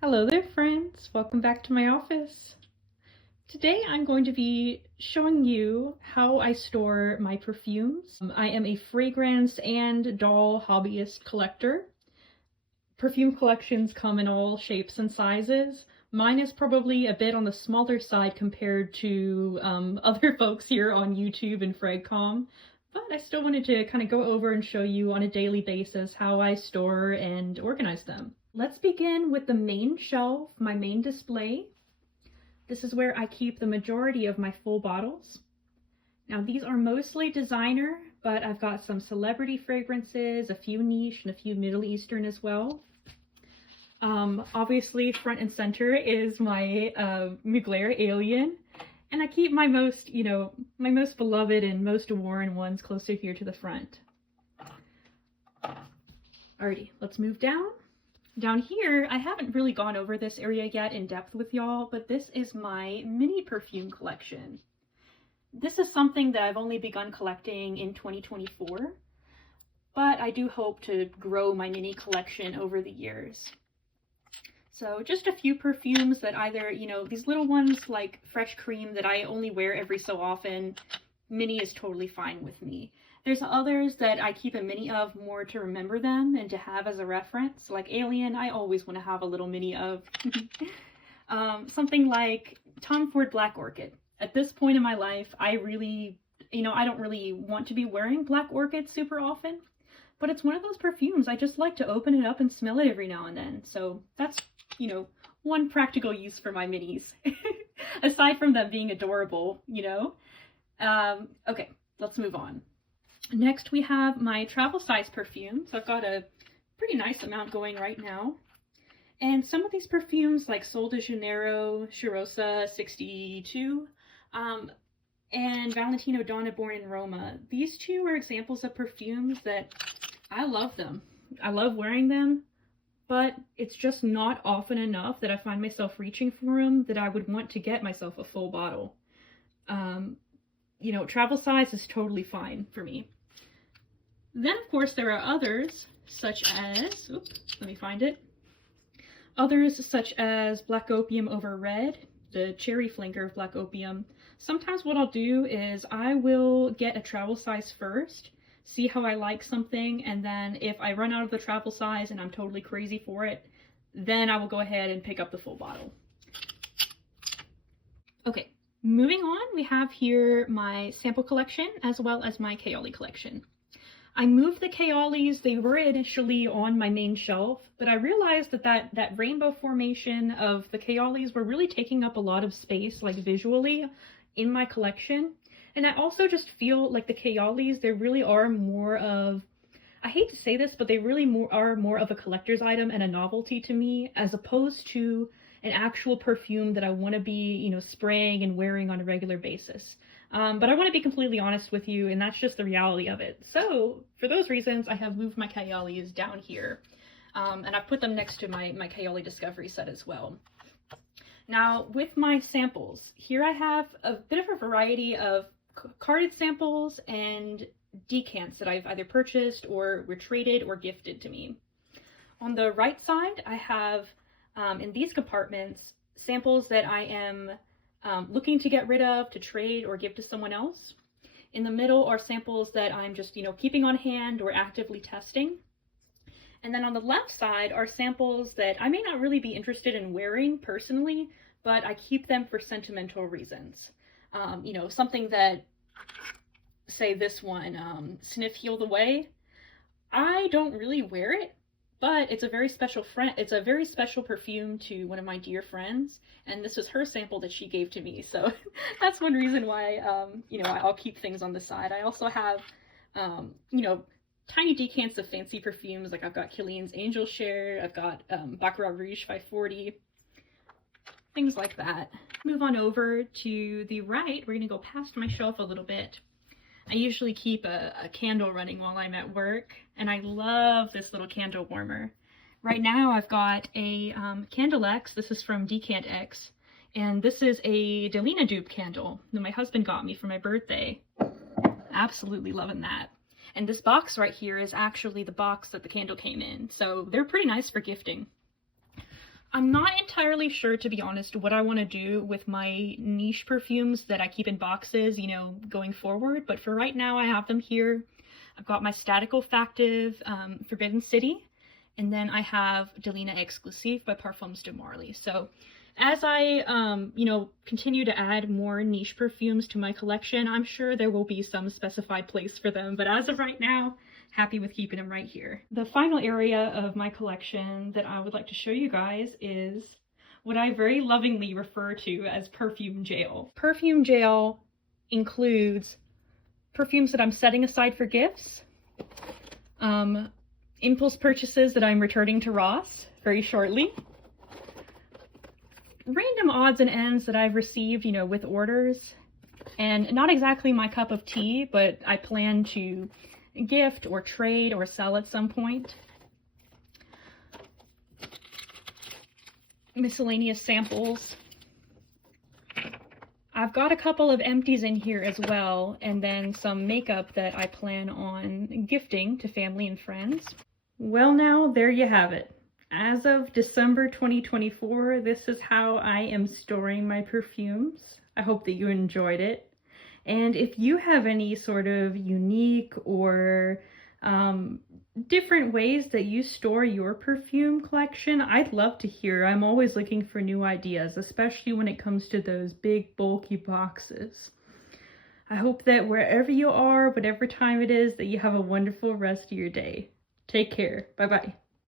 Hello there, friends. Welcome back to my office. Today I'm going to be showing you how I store my perfumes. I am a fragrance and doll hobbyist collector. Perfume collections come in all shapes and sizes. Mine is probably a bit on the smaller side compared to other folks here on YouTube and Fragcom, but I still wanted to kind of go over and show you on a daily basis how I store and organize them. Let's begin with the main shelf, my main display. This is where I keep the majority of my full bottles. Now these are mostly designer, but I've got some celebrity fragrances, a few niche, and a few Middle Eastern as well. Obviously front and center is my Mugler Alien, and I keep my most, my most beloved and most worn ones closer here to the front. Alrighty, let's move down. Down here, I haven't really gone over this area yet in depth with y'all, but this is my mini perfume collection. This is something that I've only begun collecting in 2024, but I do hope to grow my mini collection over the years. So just a few perfumes that either, these little ones like Fresh Cream that I only wear every so often, mini is totally fine with me. There's others that I keep a mini of more to remember them and to have as a reference. Like Alien, I always want to have a little mini of. Something like Tom Ford Black Orchid. At this point in my life, I really, I don't really want to be wearing Black Orchid super often, but it's one of those perfumes I just like to open it up and smell it every now and then. So that's, one practical use for my minis. Aside from them being adorable, Okay, let's move on. Next, we have my travel size perfumes. I've got a pretty nice amount going right now. And some of these perfumes, like Sol de Janeiro, Cheirosa 62, and Valentino Donna Born in Roma, these two are examples of perfumes that I love them. I love wearing them, but it's just not often enough that I find myself reaching for them that I would want to get myself a full bottle. Travel size is totally fine for me. Then, of course, there are others, such as, let me find it. Others such as Black Opium over Red, the cherry flanker of Black Opium. Sometimes what I'll do is I will get a travel size first, see how I like something, and then if I run out of the travel size and I'm totally crazy for it, then I will go ahead and pick up the full bottle. Okay, moving on, we have here my sample collection as well as my Kaoli collection. I moved the Kaolis. They were initially on my main shelf, but I realized that rainbow formation of the Kaolis were really taking up a lot of space, like visually, in my collection. And I also just feel like the Kaolis, they really are more of, I hate to say this, but they really are more of a collector's item and a novelty to me, as opposed to an actual perfume that I want to be, spraying and wearing on a regular basis. But I want to be completely honest with you, and that's just the reality of it. So, for those reasons, I have moved my Kaolis down here, and I've put them next to my Kaoli Discovery set as well. Now, with my samples, here I have a bit of a variety of carded samples and decants that I've either purchased or were traded or gifted to me. On the right side, I have, in these compartments, samples that I am looking to get rid of, to trade, or give to someone else. In the middle are samples that I'm just, keeping on hand or actively testing. And then on the left side are samples that I may not really be interested in wearing personally, but I keep them for sentimental reasons. Something that, say this one, Sniff Healed Away, I don't really wear it, but it's a very special perfume to one of my dear friends, and this was her sample that she gave to me, so that's one reason why, I'll keep things on the side. I also have, tiny decants of fancy perfumes, like I've got Kilian's Angel Share, I've got Baccarat Rouge 540, things like that. Move on over to the right, we're gonna go past my shelf a little bit. I usually keep a candle running while I'm at work, and I love this little candle warmer. Right now I've got a Candle X, this is from Decant X, and this is a Delina dupe candle that my husband got me for my birthday. Absolutely loving that. And this box right here is actually the box that the candle came in, so they're pretty nice for gifting. I'm not entirely sure, to be honest, what I want to do with my niche perfumes that I keep in boxes, you know, going forward. But for right now, I have them here. I've got my Static Olfactive Forbidden City, and then I have Delina Exclusive by Parfums de Marly. So as I, you know, continue to add more niche perfumes to my collection, I'm sure there will be some specified place for them. But as of right now, happy with keeping them right here. The final area of my collection that I would like to show you guys is what I very lovingly refer to as perfume jail. Perfume jail includes perfumes that I'm setting aside for gifts, impulse purchases that I'm returning to Ross very shortly, random odds and ends that I've received, you know, with orders, and not exactly my cup of tea, but I plan to gift or trade or sell at some point. Miscellaneous samples. I've got a couple of empties in here as well, and then some makeup that I plan on gifting to family and friends. Well, now there you have it. As of December 2024, this is how I am storing my perfumes. I hope that you enjoyed it. And if you have any sort of unique or different ways that you store your perfume collection, I'd love to hear. I'm always looking for new ideas, especially when it comes to those big, bulky boxes. I hope that wherever you are, whatever time it is, that you have a wonderful rest of your day. Take care. Bye-bye.